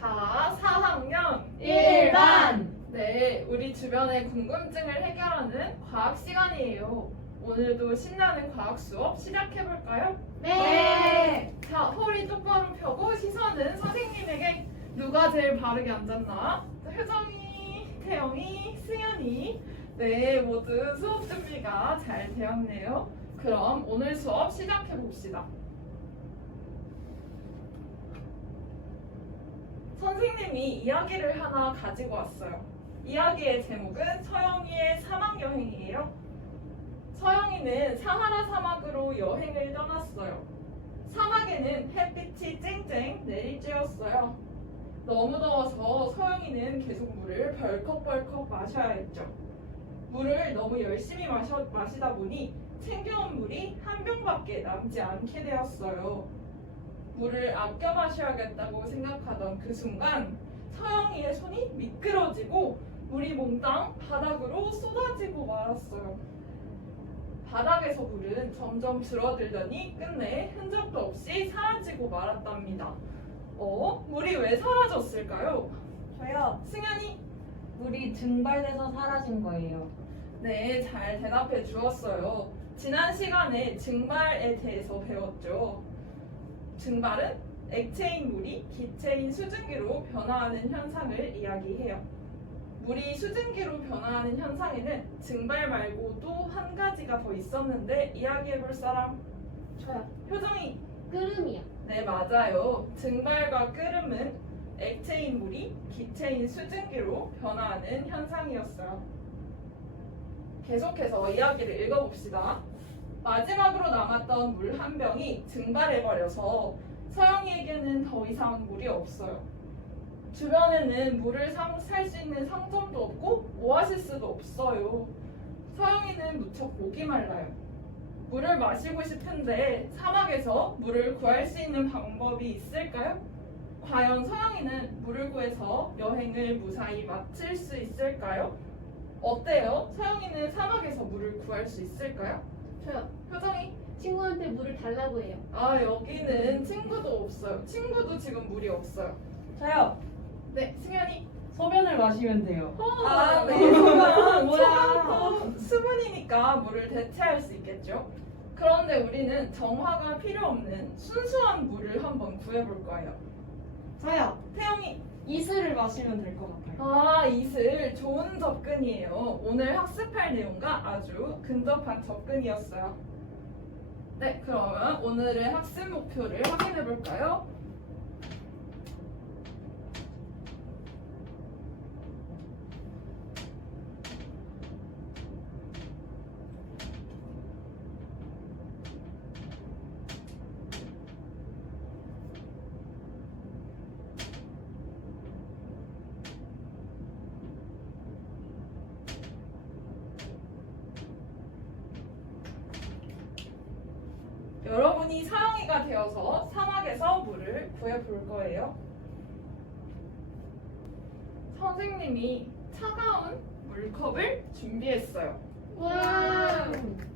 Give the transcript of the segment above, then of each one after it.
자, 4학년 1반. 네, 우리 주변의 궁금증을 해결하는 과학 시간이에요. 오늘도 신나는 과학 수업 시작해볼까요? 네. 자, 허리 똑바로 펴고 시선은 선생님에게. 누가 제일 바르게 앉았나? 자, 효정이, 태영이, 승현이. 네, 모두 수업 준비가 잘 되었네요. 그럼 오늘 수업 시작해봅시다. 선생님이 이야기를 하나 가지고 왔어요. 이야기의 제목은 서영이의 사막 여행이에요. 서영이는 사하라 사막으로 여행을 떠났어요. 사막에는 햇빛이 쨍쨍 내리쬐었어요. 너무 더워서 서영이는 계속 물을 벌컥벌컥 마셔야 했죠. 물을 너무 열심히 마시다 보니 챙겨온 물이 한 병밖에 남지 않게 되었어요. 물을 아껴 마셔야겠다고 생각하던 그 순간 서영이의 손이 미끄러지고 물이 몽땅 바닥으로 쏟아지고 말았어요. 바닥에서 물은 점점 줄어들더니 끝내 흔적도 없이 사라지고 말았답니다. 물이 왜 사라졌을까요? 저요. 승현이? 물이 증발돼서 사라진 거예요. 네, 잘 대답해 주었어요. 지난 시간에 증발에 대해서 배웠죠. 증발은 액체인 물이 기체인 수증기로 변화하는 현상을 이야기해요. 물이 수증기로 변화하는 현상에는 증발 말고 또 한 가지가 더 있었는데 이야기해 볼 사람? 저요. 효정이? 끓음이요. 네, 맞아요. 증발과 끓음은 액체인 물이 기체인 수증기로 변화하는 현상이었어요. 계속해서 이야기를 읽어봅시다. 마지막으로 남았던 물 한 병이 증발해버려서 서영이에게는 더 이상 물이 없어요. 주변에는 물을 살 수 있는 상점도 없고 오아시스도 없어요. 서영이는 무척 목이 말라요. 물을 마시고 싶은데 사막에서 물을 구할 수 있는 방법이 있을까요? 과연 서영이는 물을 구해서 여행을 무사히 마칠 수 있을까요? 어때요? 서영이는 사막에서 물을 구할 수 있을까요? 저요. 효정이? 친구한테 물을 달라고 해요. 여기는 친구도 없어요. 친구도 지금 물이 없어요. 저요. 네, 승현이? 소변을 마시면 돼요. 네. 뭐야. 수분이니까 물을 대체할 수 있겠죠. 그런데 우리는 정화가 필요 없는 순수한 물을 한번 구해볼 거예요. 저요. 태영이? 이슬을 마시면 될 것 같아요. 이슬 좋은 접근이에요. 오늘 학습할 내용과 아주 근접한 접근이었어요. 네, 그러면 오늘의 학습 목표를 확인해 볼까요? 여러분이 서영이가 되어서 사막에서 물을 구해볼 거예요. 선생님이 차가운 물컵을 준비했어요. 와.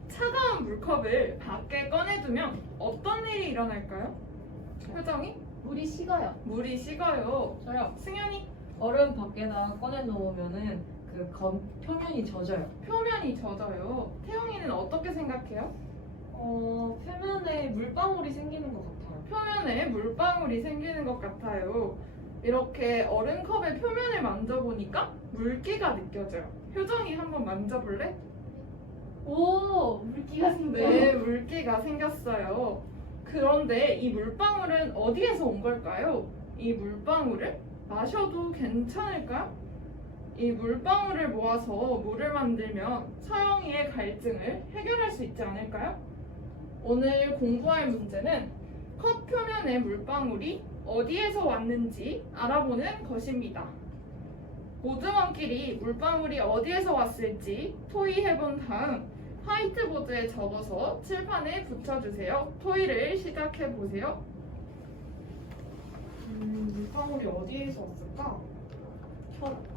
차가운 물컵을 밖에 꺼내두면 어떤 일이 일어날까요? 효정이? 물이 식어요. 물이 식어요. 저요. 승현이? 얼음 밖에다 꺼내놓으면은 표면이 젖어요. 표면이 젖어요. 태영이는 어떻게 생각해요? 표면에 물방울이 생기는 것 같아요. 표면에 물방울이 생기는 것 같아요. 이렇게 얼음컵의 표면을 만져보니까 물기가 느껴져요. 효정이 한번 만져볼래? 오, 물기가 생겨요. 네, 물기가 생겼어요. 그런데 이 물방울은 어디에서 온 걸까요? 이 물방울을 마셔도 괜찮을까요? 이 물방울을 모아서 물을 만들면 서영이의 갈증을 해결할 수 있지 않을까요? 오늘 공부할 문제는 컵 표면의 물방울이 어디에서 왔는지 알아보는 것입니다. 모두원끼리 물방울이 어디에서 왔을지 토의해본 다음 화이트보드에 적어서 칠판에 붙여주세요. 토의를 시작해보세요. 물방울이 어디에서 왔을까?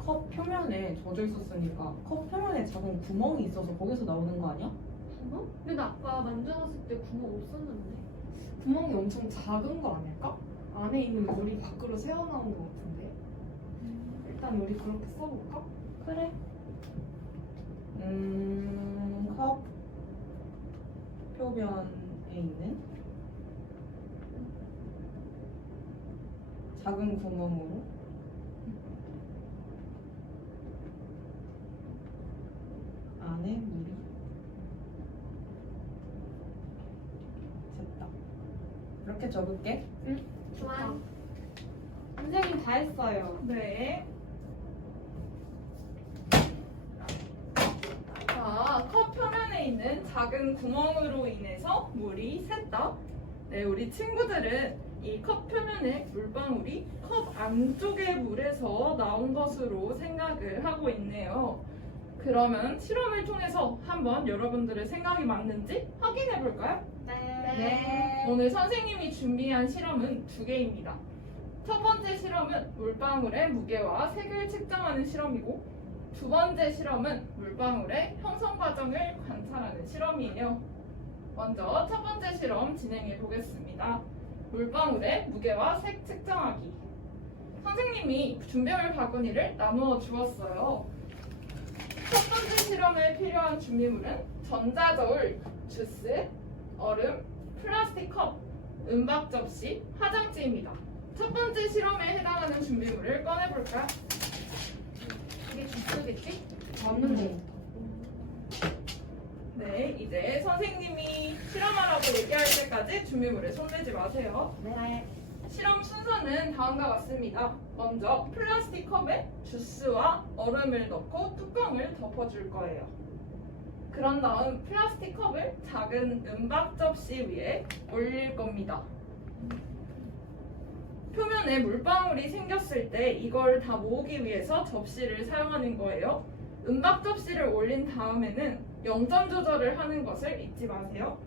컵 표면에 젖어 있었으니까 컵 표면에 작은 구멍이 있어서 거기서 나오는 거 아니야? 구멍? 근데 나 아까 만져봤을 때 구멍 없었는데. 구멍이 엄청 작은 거 아닐까? 안에 있는 물이 밖으로 새어나온 것 같은데. 일단 우리 그렇게 써볼까? 그래. 컵 표면에 있는 작은 구멍으로 안에 물이 됐다. 이렇게 적을게. 좋아. 선생님 다 했어요. 네. 자, 컵 표면에 있는 작은 구멍으로 인해서 물이 샜다. 네, 우리 친구들은 이 컵 표면의 물방울이 컵 안쪽의 물에서 나온 것으로 생각을 하고 있네요. 그러면 실험을 통해서 한번 여러분들의 생각이 맞는지 확인해 볼까요? 네. 오늘 선생님이 준비한 실험은 두 개입니다. 첫 번째 실험은 물방울의 무게와 색을 측정하는 실험이고, 두 번째 실험은 물방울의 형성 과정을 관찰하는 실험이에요. 먼저 첫 번째 실험 진행해 보겠습니다. 물방울의 무게와 색 측정하기. 선생님이 준비물 바구니를 나누어 주었어요. 첫 번째 실험에 필요한 준비물은 전자저울, 주스, 얼음, 플라스틱 컵, 은박 접시, 화장지입니다. 첫 번째 실험에 해당하는 준비물을 꺼내볼까요? 이게 주스겠지? 맞는데. 네, 이제 선생님이 실험하라고 얘기할 때까지 준비물에 손대지 마세요. 네. 실험 순서는 다음과 같습니다. 먼저 플라스틱 컵에 주스와 얼음을 넣고 뚜껑을 덮어줄 거예요. 그런 다음 플라스틱 컵을 작은 은박 접시 위에 올릴 겁니다. 표면에 물방울이 생겼을 때 이걸 다 모으기 위해서 접시를 사용하는 거예요. 은박 접시를 올린 다음에는 0점 조절을 하는 것을 잊지 마세요.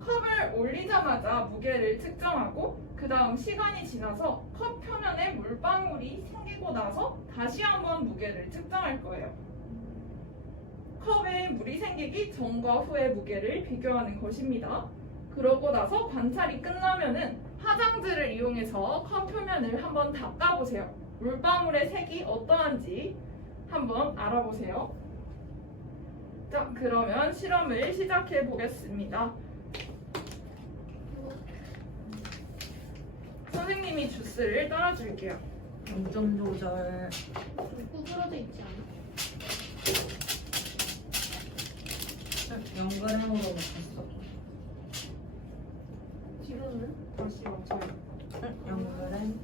컵을 올리자마자 무게를 측정하고 그 다음 시간이 지나서 컵 표면에 물방울이 생기고 나서 다시 한번 무게를 측정할 거예요. 컵에 물이 생기기 전과 후의 무게를 비교하는 것입니다. 그러고 나서 관찰이 끝나면은 화장지를 이용해서 컵 표면을 한번 닦아보세요. 물방울의 색이 어떠한지 한번 알아보세요. 자, 그러면 실험을 시작해 보겠습니다. 선생님이 주스를 따라줄게요. 0점 조절. 좀 구부러져 있지 않아? 0g으로 바꿨어. 지금은? 다시 맞춰요. 0g.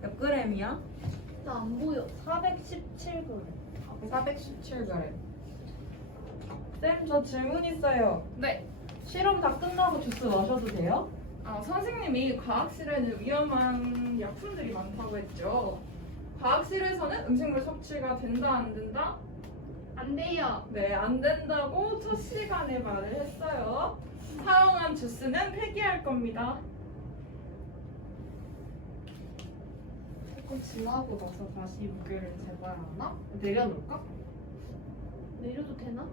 몇 g이야? 나 안 보여. 417g. 417g. 쌤, 저 질문 있어요. 네. 실험 다 끝나고 주스 마셔도 돼요? 선생님이 과학실에는 위험한 약품들이 많다고 했죠. 과학실에서는 음식물 섭취가 된다, 안 된다? 안 돼요. 네, 안 된다고 첫 시간에 말을 했어요. 사용한 주스는 폐기할 겁니다. 조금 지나고 나서 다시 무게를 재봐야 하나? 내려놓을까? 내려도 되나?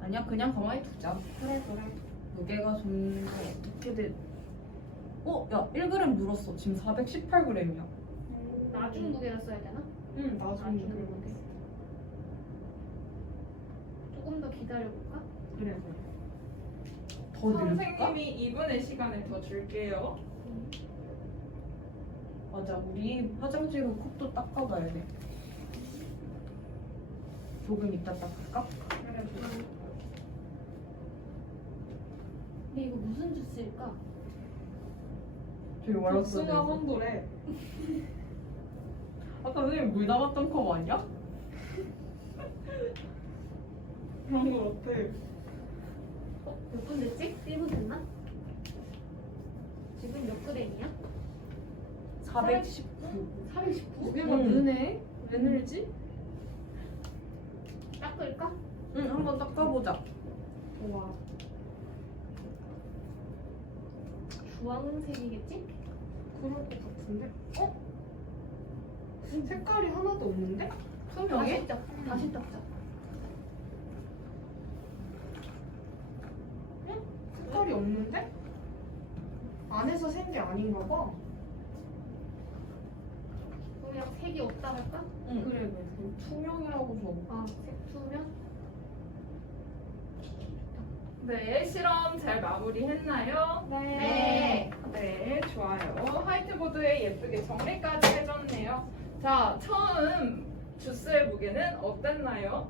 아니야, 그냥 가만히 두자. 그래. 무게가 좀 어떻게 돼? 야, 1g 늘었어. 지금 418g이야. 나중 무게를 써야 되나? 응, 나중에 나중에 그래. 무게. 조금 더 기다려볼까? 그래. 더 늘까? 선생님이 2분의 시간을 더 줄게요. 맞아, 우리 화장지로 컵도 닦아봐야 돼. 조금 이따 닦을까? 근데 이거 무슨 주스일까? 되게 말랐어. 복숭아 황도래. 아까 선생님 물 담았던 컵 아니야? 그런 거 같아. 몇 분 됐지? 1분 됐나? 지금 몇 그램이야? 419. 419? 무게가 응. 느네? 왜 늘지? 닦을까? 응, 한번 닦아보자. 좋아. 주황색이겠지? 그럴 것 같은데? 색깔이 하나도 없는데? 다시 닦자. 다시 닦자. 색깔이 없는데? 안에서 샌 게 아닌가 봐. 그냥 색이 없다 할까? 응. 그래, 그럼 투명이라고 줘. 아, 색투명? 네, 실험 잘 마무리했나요? 네. 네, 좋아요. 화이트보드에 예쁘게 정리까지 해줬네요. 자, 처음 주스의 무게는 어땠나요?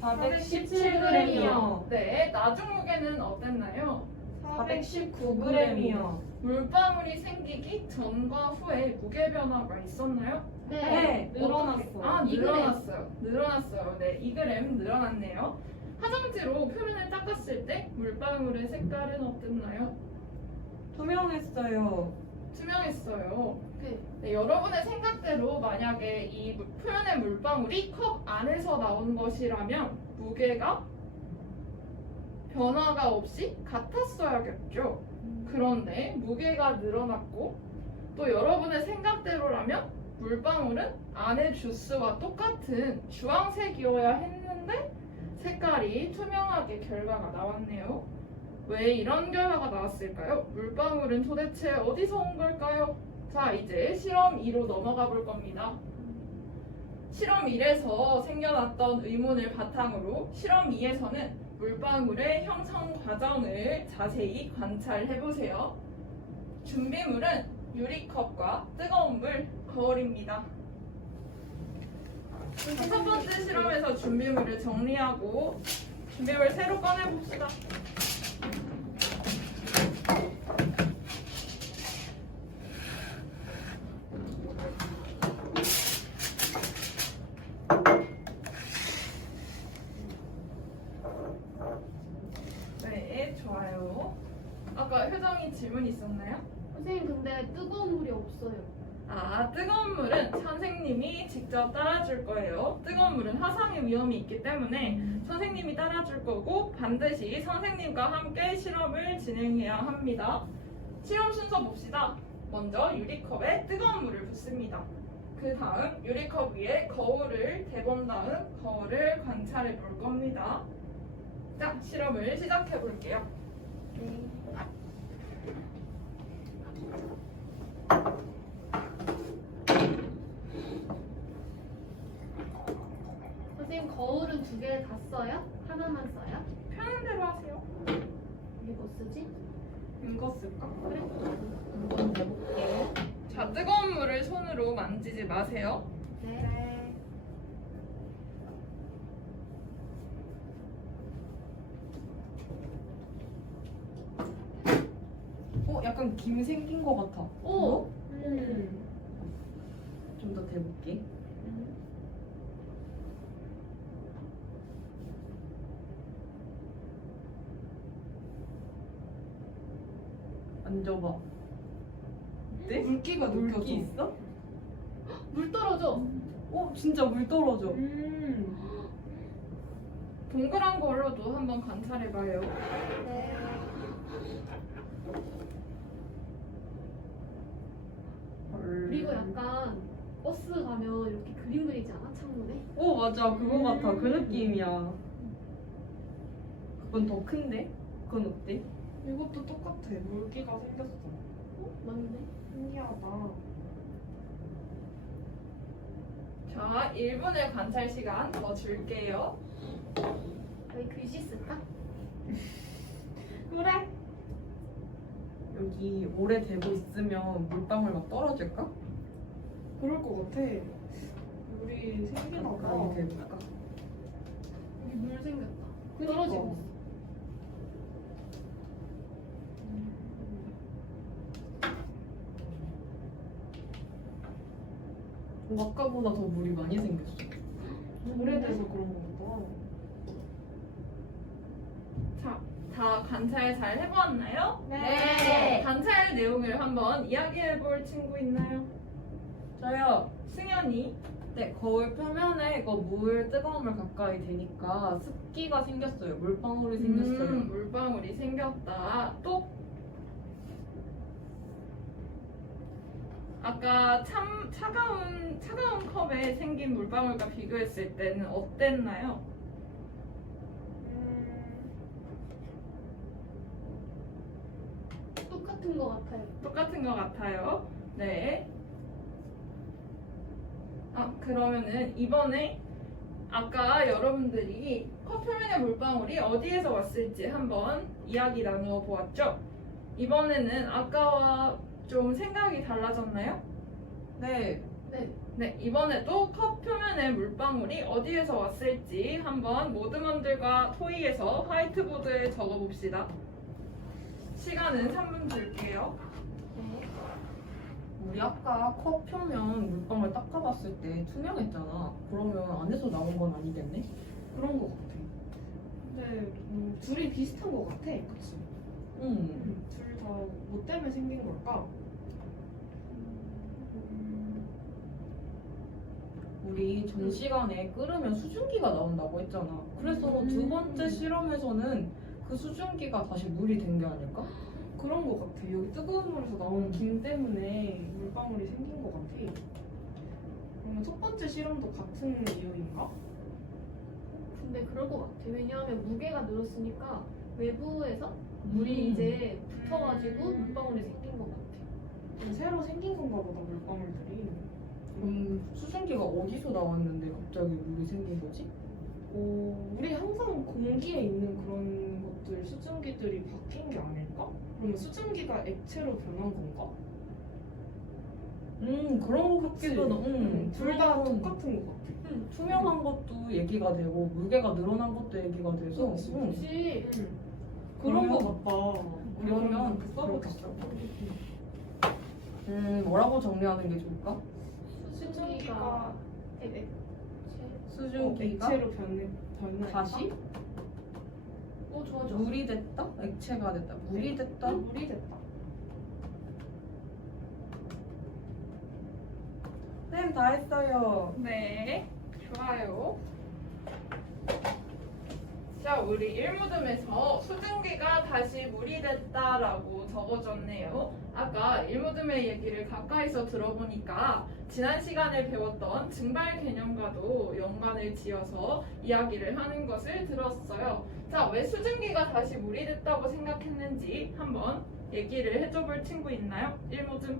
417g이요. 네, 나중 무게는 어땠나요? 419g이요. 물방울이 생기기 전과 후에 무게 변화가 있었나요? 네. 늘어났어. 아, 2g. 늘어났어요. 늘어났어요. 네, 2g 늘어났네요. 화장지로 표면을 닦았을 때 물방울의 색깔은 어땠나요? 투명했어요. 투명했어요. 네. 네, 여러분의 생각대로 만약에 이 표면의 물방울이 컵 안에서 나온 것이라면 무게가 변화가 없이 같았어야겠죠. 그런데 무게가 늘어났고 또 여러분의 생각대로라면 물방울은 안의 주스와 똑같은 주황색이어야 했는데 색깔이 투명하게 결과가 나왔네요. 왜 이런 결과가 나왔을까요? 물방울은 도대체 어디서 온 걸까요? 자, 이제 실험 2로 넘어가 볼 겁니다. 실험 1에서 생겨났던 의문을 바탕으로 실험 2에서는 물방울의 형성 과정을 자세히 관찰해 보세요. 준비물은 유리컵과 뜨거운 물, 거울입니다. 첫 번째 실험에서 준비물을 정리하고 준비물 새로 꺼내 봅시다. 네, 좋아요. 아까 효정이 질문 있었나요? 선생님, 근데 뜨거운 물이 없어요. 아, 뜨거운 물은 선생님이 직접 따라줄 거예요. 뜨거운 물은 화상의 위험이 있기 때문에 선생님이 따라줄 거고 반드시 선생님과 함께 실험을 진행해야 합니다. 실험 순서 봅시다. 먼저 유리컵에 뜨거운 물을 붓습니다. 그 다음 유리컵 위에 거울을 대본 다음 거울을 관찰해 볼 겁니다. 자, 실험을 시작해 볼게요. 선생님, 거울은 2개 다 써요? 하나만 써요? 편한 대로 하세요. 이게 뭐 쓰지? 이거 쓸까? 그래? 한번 해볼게. 자, 뜨거운 물을 손으로 만지지 마세요. 네. 약간 김 생긴 거 같아. 오! 좀 더 대볼게. 만져봐. 어때? 물기가 느껴져. 물기 있어? 물 떨어져! 진짜 물 떨어져. 동그란 걸로도 한번 관찰해봐요. 네. 그리고 약간 버스 가면 이렇게 그림 그리지 않아? 창문에? 맞아. 그거 같아. 그 느낌이야. 그건 더 큰데? 그건 어때? 이것도 똑같아. 물기가 생겼어. 맞네. 신기하다. 자, 1분의 관찰 시간 더 줄게요. 여기 글씨 쓸까? 그래? 여기 오래 대고 있으면 물방울 막 떨어질까? 그럴 것 같아. 물이 생기나 봐. 가까이 대볼까? 여기 물 생겼다. 그니까. 떨어지고 있어. 아까보다 더 물이 많이 생겼어. 오래돼서 그런 거 보다. 자, 다 관찰 잘 해보았나요? 네. 관찰 내용을 한번 이야기해볼 친구 있나요? 저요. 승현이. 네, 거울 표면에 이거 물 뜨거운 물 가까이 대니까 습기가 생겼어요. 물방울이 생겼어요. 물방울이 생겼다. 또 아까 차가운 컵에 생긴 물방울과 비교했을 때는 어땠나요? 똑같은 것 같아요. 똑같은 것 같아요. 네. 그러면은 이번에 아까 여러분들이 컵 표면의 물방울이 어디에서 왔을지 한번 이야기 나누어 보았죠? 이번에는 아까와 좀 생각이 달라졌나요? 네. 네, 이번에도 컵 표면의 물방울이 어디에서 왔을지 한번 모드먼들과 토이에서 화이트보드에 적어봅시다. 시간은 3분 줄게요. 우리 아까 컵 표면 물방울 닦아봤을 때 투명했잖아. 그러면 안에서 나온 건 아니겠네? 그런 것 같아. 근데 둘이 비슷한 것 같아. 그치? 응. 둘 다 뭐 때문에 생긴 걸까? 우리 전 시간에 끓으면 수증기가 나온다고 했잖아. 그래서 두 번째 실험에서는 그 수증기가 다시 물이 된 게 아닐까? 그런 것 같아. 여기 뜨거운 물에서 나오는 김 때문에 물방울이 생긴 것 같아. 그러면 첫 번째 실험도 같은 이유인가? 근데 그럴 것 같아. 왜냐하면 무게가 늘었으니까 외부에서 물이 이제 붙어가지고 물방울이 생긴 것 같아. 좀 새로 생긴 건가 보다, 물방울들이. 수증기가 어디서 나왔는데 갑자기 물이 생긴 거지? 우리 항상 공기에 있는 그런 것들, 수증기들이 바뀐 게 아닐까? 그러면 수증기가 액체로 변한 건가? 그런 것 같기도 하다. 둘 다 똑같은 것 같아. 투명한 것도 얘기가 되고 무게가 늘어난 것도 얘기가 돼서 혹시 그런 그러면- 거 같다. 그러면 써보자. 뭐라고 정리하는 게 좋을까? 수증기가 액체. 수증기가 액체로 변했다. 다시 좋아. 물이 됐다? 액체가 됐다. 물이 됐다? 물이 됐다. 쌤 다 했어요. 네, 좋아요. 자, 우리 1무듬에서 수증기가 다시 물이 됐다라고 적어줬네요. 아까 1무듬의 얘기를 가까이서 들어보니까 지난 시간에 배웠던 증발 개념과도 연관을 지어서 이야기를 하는 것을 들었어요. 자, 왜 수증기가 다시 물이 됐다고 생각했는지 한번 얘기를 해줘볼 친구 있나요? 1무듬.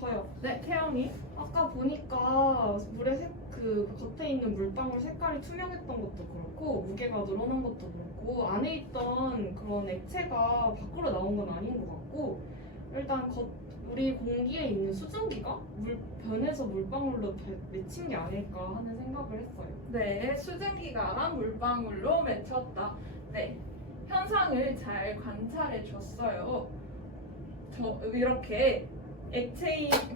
저요. 네, 태영이. 아까 보니까 물의 그 겉에 있는 물방울 색깔이 투명했던 것도 그렇고 무게가 늘어난 것도 그렇고 안에 있던 그런 액체가 밖으로 나온 건 아닌 것 같고 일단 우리 공기에 있는 수증기가 변해서 물방울로 맺힌 게 아닐까 하는 생각을 했어요. 네, 수증기가 물방울로 맺혔다. 네, 현상을 잘 관찰해 줬어요. 이렇게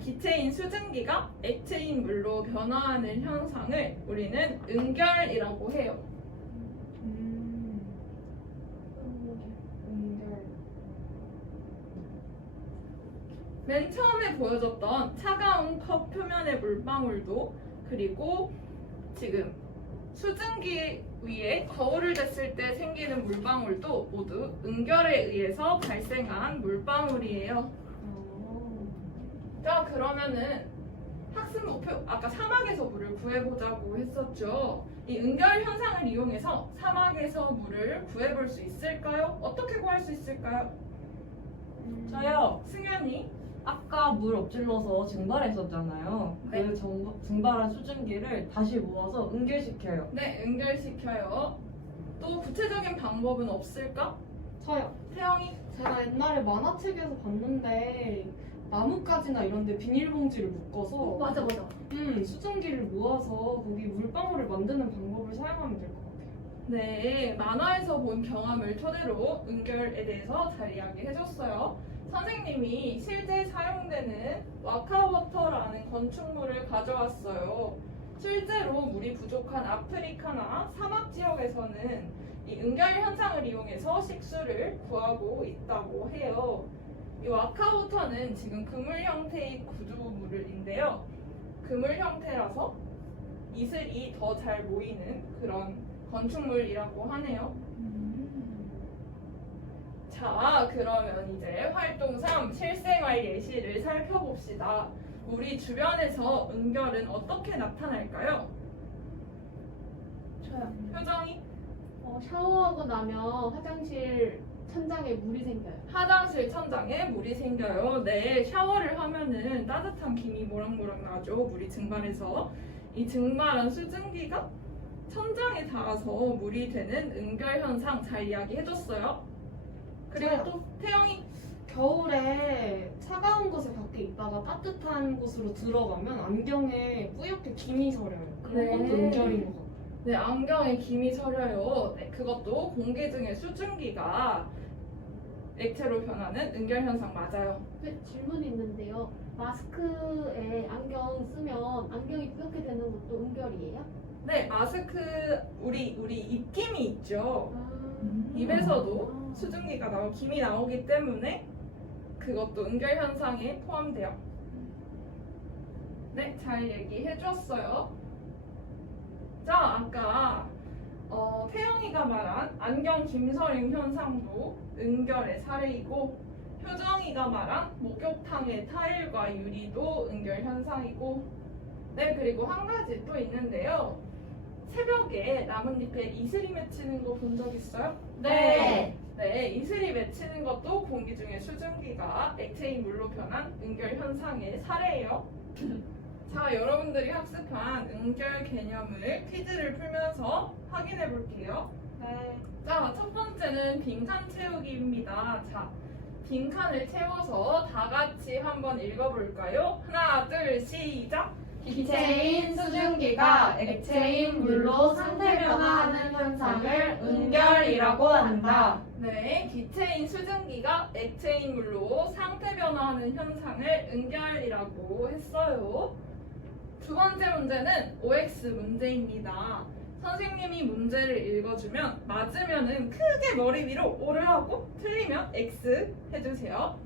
기체인 수증기가 액체인 물로 변화하는 현상을 우리는 응결이라고 해요. 맨 처음에 보여줬던 차가운 컵 표면의 물방울도 그리고 지금 수증기 위에 거울을 댔을 때 생기는 물방울도 모두 응결에 의해서 발생한 물방울이에요. 자, 그러면은 학습 목표 아까 사막에서 물을 구해보자고 했었죠. 이 응결 현상을 이용해서 사막에서 물을 구해볼 수 있을까요? 어떻게 구할 수 있을까요? 저요. 승현이. 아까 물 엎질러서 증발했었잖아요. 네. 그 증발한 수증기를 다시 모아서 응결시켜요. 네, 응결시켜요. 또 구체적인 방법은 없을까? 저요. 태영이. 제가 옛날에 만화책에서 봤는데 나뭇가지나 이런 데 비닐봉지를 묶어서 맞아. 수증기를 모아서 거기 물방울을 만드는 방법을 사용하면 될 것 같아요. 네, 만화에서 본 경험을 토대로 응결에 대해서 잘 이야기해줬어요. 선생님이 실제 사용되는 와카워터라는 건축물을 가져왔어요. 실제로 물이 부족한 아프리카나 사막 지역에서는 이 응결 현상을 이용해서 식수를 구하고 있다고 해요. 이 와카워터는 지금 그물 형태의 구조물인데요. 그물 형태라서 이슬이 더 잘 모이는 그런 건축물이라고 하네요. 자, 그러면 이제 활동 3 실생활 예시를 살펴봅시다. 우리 주변에서 응결은 어떻게 나타날까요? 저요. 표정이? 샤워하고 나면 화장실 천장에 물이 생겨요. 화장실 천장에 물이 생겨요. 네, 샤워를 하면은 따뜻한 김이 모락모락 나죠. 물이 증발해서. 이 증발한 수증기가 천장에 닿아서 물이 되는 응결 현상 잘 이야기해줬어요. 그리고 저요. 또 태영이 겨울에 차가운 곳에 밖에 있다가 따뜻한 곳으로 들어가면 안경에 뿌옇게 김이 서려요. 그런 네. 것도 응결인 것 같아요. 네, 안경에 김이 서려요. 네, 그것도 공기 중의 수증기가 액체로 변하는 응결 현상 맞아요. 질문이 있는데요. 마스크에 안경 쓰면 안경이 뿌옇게 되는 것도 응결이에요? 네, 마스크 우리 입김이 있죠. 아. 입에서도 수증기가 김이 나오기 때문에 그것도 응결 현상에 포함돼요. 네, 잘 얘기해 주었어요. 자, 아까 태영이가 말한 안경 김서림 현상도 응결의 사례이고, 효정이가 말한 목욕탕의 타일과 유리도 응결 현상이고, 네, 그리고 한 가지 또 있는데요. 새벽에 나뭇잎에 이슬이 맺히는 거 본 적 있어요? 네. 네, 이슬이 맺히는 것도 공기 중에 수증기가 액체인 물로 변한 응결 현상의 사례예요. 자, 여러분들이 학습한 응결 개념을 퀴즈를 풀면서 확인해 볼게요. 네. 자, 첫 번째는 빈칸 채우기입니다. 자, 빈칸을 채워서 다 같이 한번 읽어볼까요? 하나, 둘, 시작! 기체인 수증기가 액체인 물로 상태 변화하는 현상을 응결이라고 한다. 네, 기체인 수증기가 액체인 물로 상태 변화하는 현상을 응결이라고 했어요. 두 번째 문제는 OX 문제입니다. 선생님이 문제를 읽어주면 맞으면은 크게 머리 위로 O를 하고 틀리면 X 해주세요.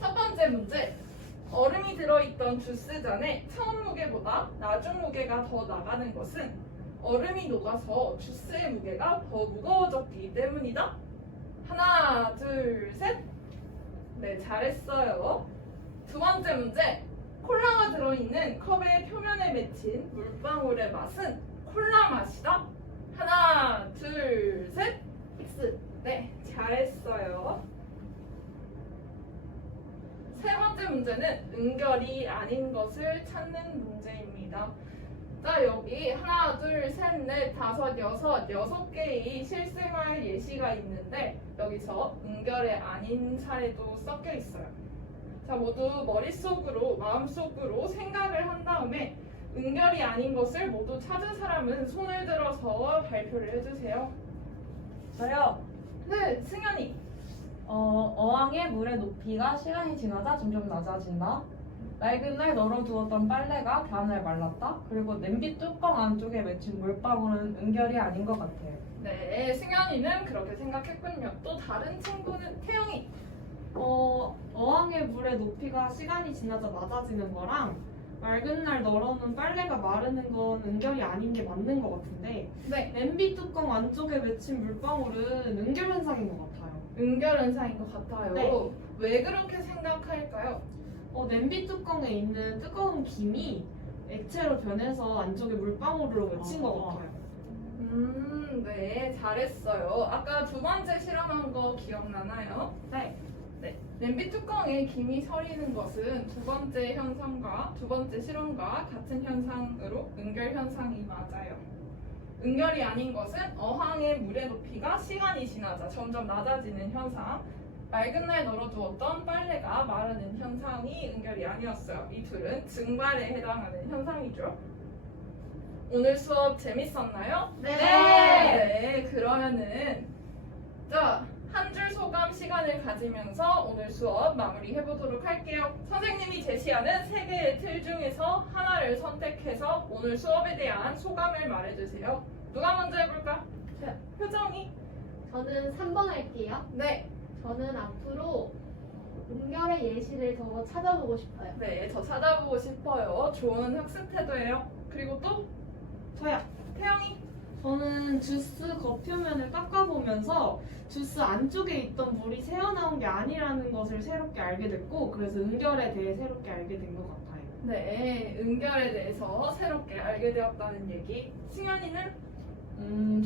첫 번째 문제. 얼음이 들어있던 주스잔에 처음 무게보다 나중 무게가 더 나가는 것은 얼음이 녹아서 주스의 무게가 더 무거워졌기 때문이다. 하나, 둘, 셋. 네, 잘했어요. 두 번째 문제. 콜라가 들어있는 컵의 표면에 맺힌 물방울의 맛은 콜라 맛이다. 하나, 둘, 셋. X. 네, 잘했어요. 세 번째 문제는 응결이 아닌 것을 찾는 문제입니다. 자, 여기 하나, 둘, 셋, 넷, 다섯, 여섯 개의 실생활 예시가 있는데 여기서 응결이 아닌 사례도 섞여 있어요. 자, 모두 머릿속으로, 마음속으로 생각을 한 다음에 응결이 아닌 것을 모두 찾은 사람은 손을 들어서 발표를 해주세요. 저요. 네, 승현이. 어항의 물의 높이가 시간이 지나자 점점 낮아진다. 맑은 날 널어두었던 빨래가 다음날 말랐다. 그리고 냄비 뚜껑 안쪽에 맺힌 물방울은 응결이 아닌 것 같아요. 네, 승현이는 그렇게 생각했군요. 또 다른 친구는 태영이. 어항의 물의 높이가 시간이 지나자 낮아지는 거랑 맑은 날 널어놓은 빨래가 마르는 건 응결이 아닌 게 맞는 것 같은데 네, 냄비 뚜껑 안쪽에 맺힌 물방울은 응결 현상인 것 같아요. 응결 현상인 것 같아요. 네. 왜 그렇게 생각할까요? 냄비 뚜껑에 있는 뜨거운 김이 액체로 변해서 안쪽에 물방울로 맺힌 것 같아요. 네, 잘했어요. 아까 두 번째 실험한 거 기억나나요? 네. 네, 냄비 뚜껑에 김이 서리는 것은 두 번째 현상과 두 번째 실험과 같은 현상으로 응결 현상이 맞아요. 응결이 아닌 것은 어항의 물의 높이가 시간이 지나자 점점 낮아지는 현상, 맑은 날 널어두었던 빨래가 마르는 현상이 응결이 아니었어요. 이 둘은 증발에 해당하는 현상이죠. 오늘 수업 재밌었나요? 네. 네, 그러면은 자, 한 줄 소감 시간을 가지면서 오늘 수업 마무리해 보도록 할게요. 선생님이 제시하는 세 개의 틀 중에서 하나를 선택해서 오늘 수업에 대한 소감을 말해주세요. 누가 먼저 해볼까? 저요. 효정이? 저는 3번 할게요. 네, 저는 앞으로 응결의 예시를 더 찾아보고 싶어요. 네, 저 찾아보고 싶어요. 좋은 학습 태도예요. 그리고 또 저야. 태영이? 저는 주스 겉표면을 닦아보면서 주스 안쪽에 있던 물이 새어나온 게 아니라는 것을 새롭게 알게 됐고 그래서 응결에 대해 새롭게 알게 된 것 같아요. 네, 응결에 대해서 새롭게 알게 되었다는 얘기. 승현이는?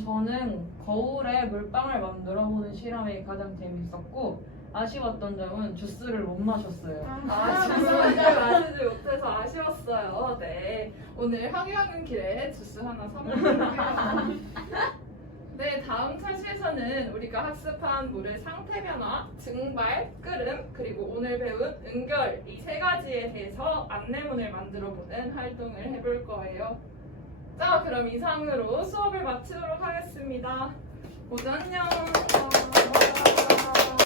저는 거울에 물방울 만들어 보는 실험이 가장 재밌었고 아쉬웠던 점은 주스를 못 마셨어요. 주스를 마시지 못해서 아쉬웠어요. 네, 오늘 학교하는 길에 주스 하나 사먹을게요. 네, 다음 철시에서는 우리가 학습한 물의 상태 변화, 증발, 끓음, 그리고 오늘 배운 응결 이 세 가지에 대해서 안내문을 만들어보는 활동을 해볼 거예요. 자, 그럼 이상으로 수업을 마치도록 하겠습니다. 모두 안녕.